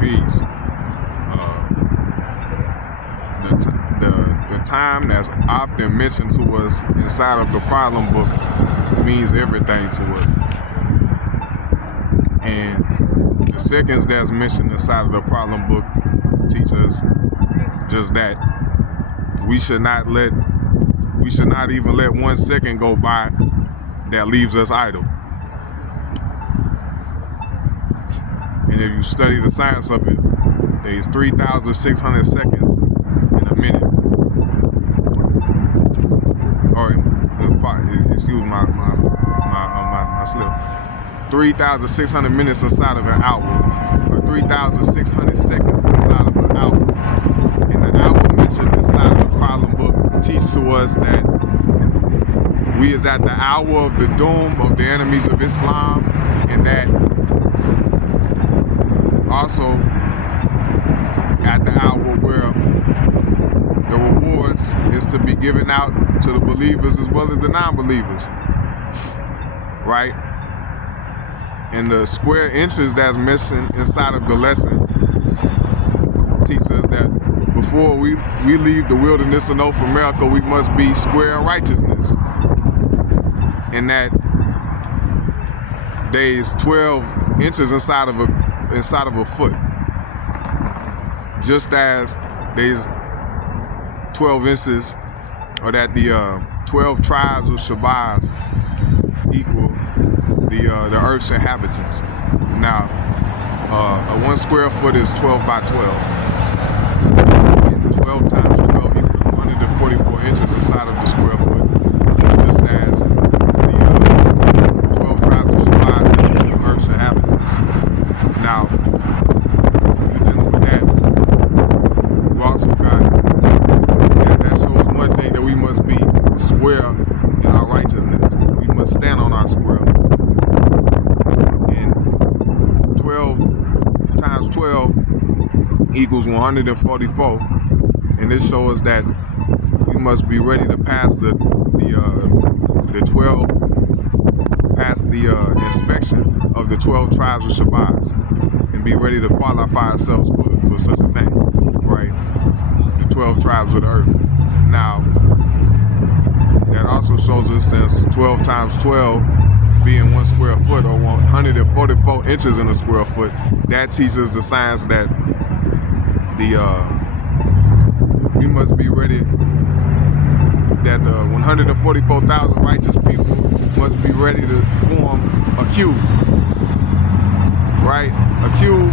Peace. The time that's often mentioned to us inside of the problem book means everything to us. And the seconds that's mentioned inside of the problem book teach us just that. We should not even let 1 second go by that leaves us idle. And if you study the science of it, there's 3,600 seconds in a minute. Or, excuse my slip. 3,600 minutes inside of an hour, or 3,600 seconds inside of an hour. And the hour mentioned inside of the problem book teaches to us that we is at the hour of the doom of the enemies of Islam, and that also at the hour where the rewards is to be given out to the believers as well as the non-believers, right? And the square inches that's mentioned inside of the lesson teach us that before we leave the wilderness of North America, we must be square in righteousness. And that there's 12 inches inside of a foot. Just as there's 12 inches, or that the 12 tribes of Shabazz equal the Earth's inhabitants. Now, a 1 square foot is 12 by 12. And 12 times 12 equals 144 inches inside of the square foot. Just as the 12 tribes of Shabazz equal the Earth's inhabitants. Now, dealing with that, you also got that shows one thing, that we must be square in our righteousness. We must stand on our square. And 12 times 12 equals 144. And this shows that we must be ready to pass the 12, pass the inspection of the 12 tribes of Shabazz, and be ready to qualify ourselves for such a thing, right? The 12 tribes of the earth. Now, that also shows us, since 12 times 12 being 1 square foot, or 144 inches in a square foot, that teaches the science that we must be ready, that the 144,000 righteous people must be ready to form a cube, right? A cube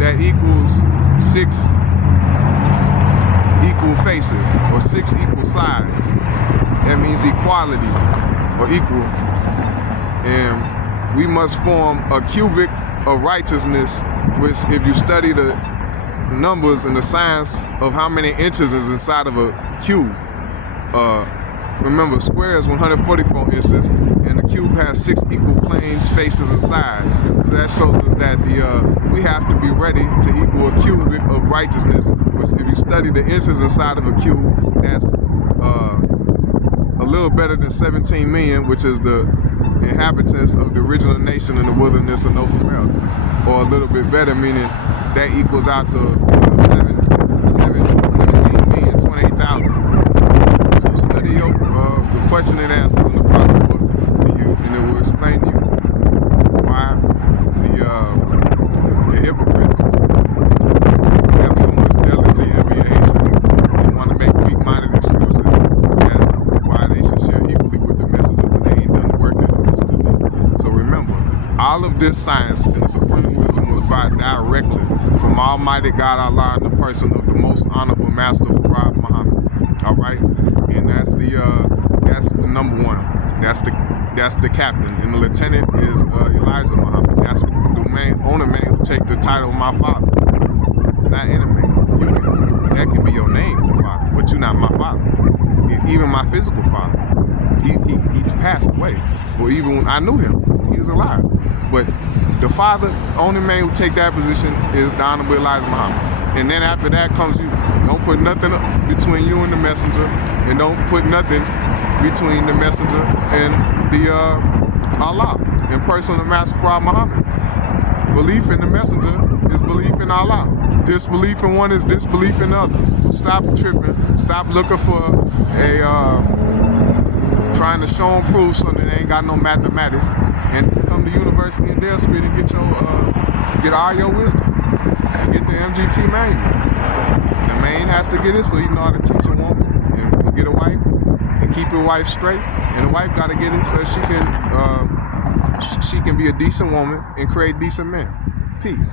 that equals 6 equal faces, or 6 equal sides. That means equality, or equal. And we must form a cubic of righteousness, which, if you study the numbers and the science of how many inches is inside of a cube, remember, square is 144 inches, and the cube has 6 equal planes, faces, and sides. So that shows us that we have to be ready to equal a cubic of righteousness, which, if you study the inches inside of a cube, that's a little better than 17 million, which is the inhabitants of the original nation in the wilderness of North America. Or a little bit better, meaning that equals out to 17,028,000. So study the question and answers in the problem book, and it will explain to you why the hypocrites have so much jealousy, envy, and hatred, and want to make weak-minded excuses as why they should share equally with the messenger when they ain't done the work that the messenger did. So remember, all of this science and the supreme wisdom was brought directly from Almighty God Allah in the person of the most honorable master, Farad Muhammad. All right, and that's the number one. That's the captain, and the lieutenant is Elijah Muhammad. That's the only man who take the title of my father, not enemy. That can be your name, the father, but you're not my father. Even my physical father, he's passed away. Well, even when I knew him, he was alive. But the father, only man who take that position is the Honorable Elijah Muhammad. And then after that comes you. Don't put nothing between you and the messenger, and don't put nothing between the messenger and the Allah, in person of Master Farad Muhammad. Belief in the messenger is belief in Allah. Disbelief in one is disbelief in the other. So stop tripping. Stop looking for trying to show them proof so that they ain't got no mathematics. And come to University in Dale Street and get all your wisdom. And get the MGT manual. The man has to get it so he know how to teach a woman and get a wife and keep your wife straight. And the wife got to get it so she can be a decent woman and create decent men. Peace.